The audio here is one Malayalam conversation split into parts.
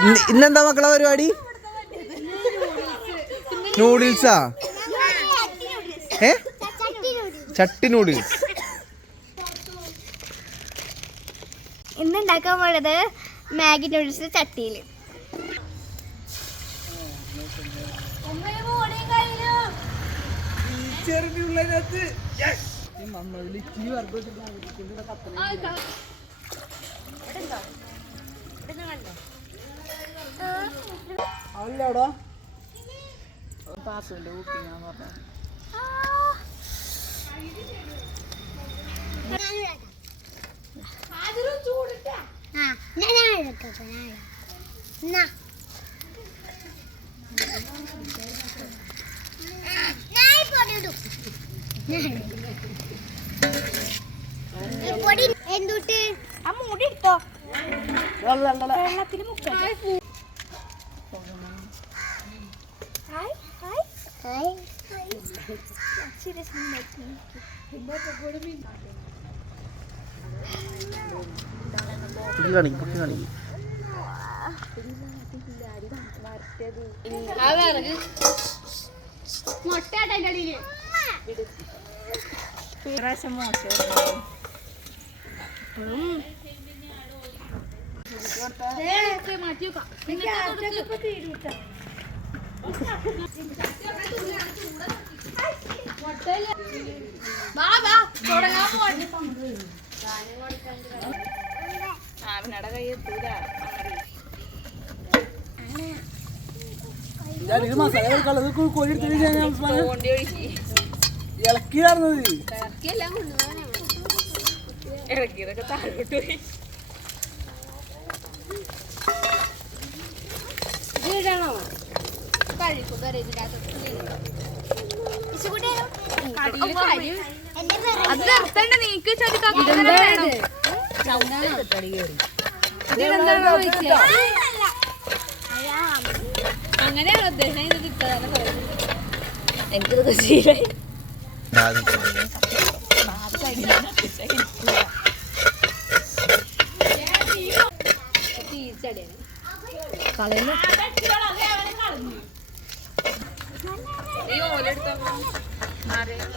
ഇന്ന് ഇന്നെന്താ മക്കളെ പരിപാടി? നൂഡിൽസാ ഏ? ചട്ടി നൂഡിൽസ് ഇന്ന് ഉണ്ടാക്കാൻ പോണത്? മാഗി നൂഡിൽസ് ചട്ടിയിൽ പൊടി. എന്തുട്ട്? ആ മൂടി എടുത്തോ വെള്ളത്തിൽ മുക്കണം ഹായ് ഹായ് ഹായ് കുട്ടി കാണിക്കും കുട്ടി കാണിക്കും മുട്ടയുടെ അടിയിൽ ഇളക്കിയാർന്നത് അത് നിർത്തണ്ട നീക്ക് അങ്ങനെയാണ് ഉദ്ദേശം ഇത് കിട്ടാതെ എനിക്കിത് ശീലായി കളയുന്നു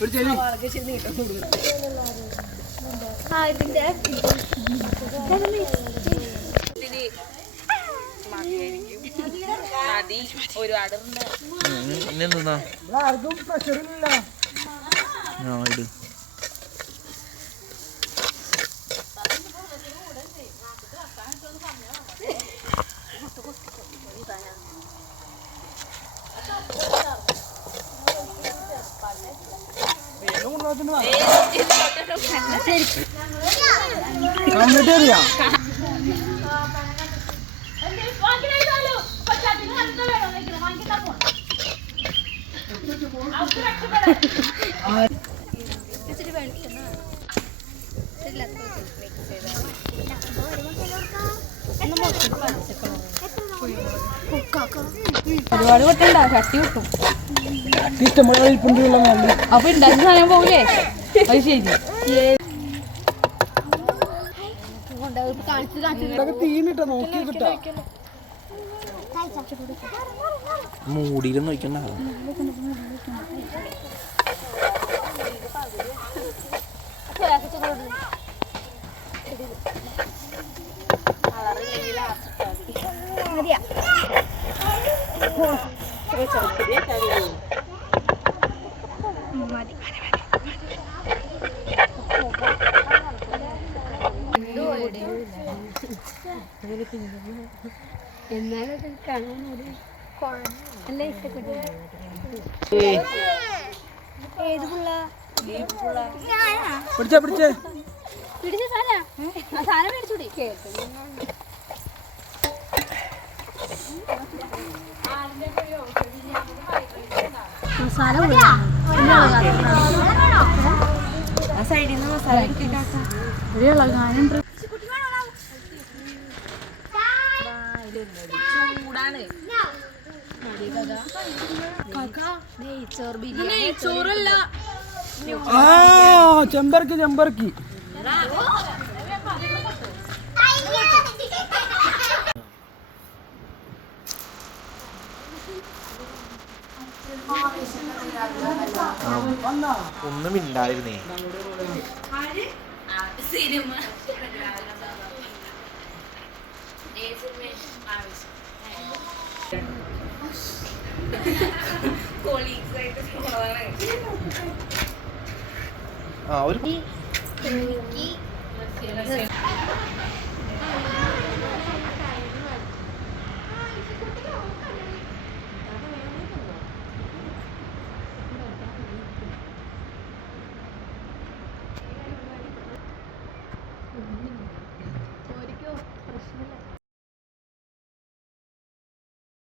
ഇളക്കിക്കോടി ആ ഇതിന്റെ. പിന്നെന്താ ആ ഇട്. കമ്മിറ്റി അറിയാം ഒരുപാട് കൊട്ടണ്ട ചട്ടി കിട്ടും വലിപ്പുണ്ടുള്ള നല്ല അപ്പൊ ഉണ്ടാക്കുന്ന സാധനം പോകില്ലേ അത് ശരി. ഇതൊക്കെ തീനിട്ടോ നോക്കി കിട്ടാ മൂടിയിലൊന്നും ഒഴിക്കണ്ട എന്നാലും കാണാൻ ഒരു നല്ല ഇഷ്ടപ്പെട്ടു ഏത് പുള്ള പിടിച്ചേ പിടിച്ചേ പിടിച്ച സാധനം ആ സാധനം മേടിച്ചൂടി മസാല ചെമ്പർക്ക് സൈഡിൽ നിന്ന് മസാല. എടുത്തിട്ടാക്കാം ചൂടാണ്. നെയ്ച്ചോർ ബിരിയാണി ചോറല്ല ആ ചെമ്പരക്കി ഒന്നും ഇണ്ടായിരുന്നേ സിനിമ. ആ ഒരു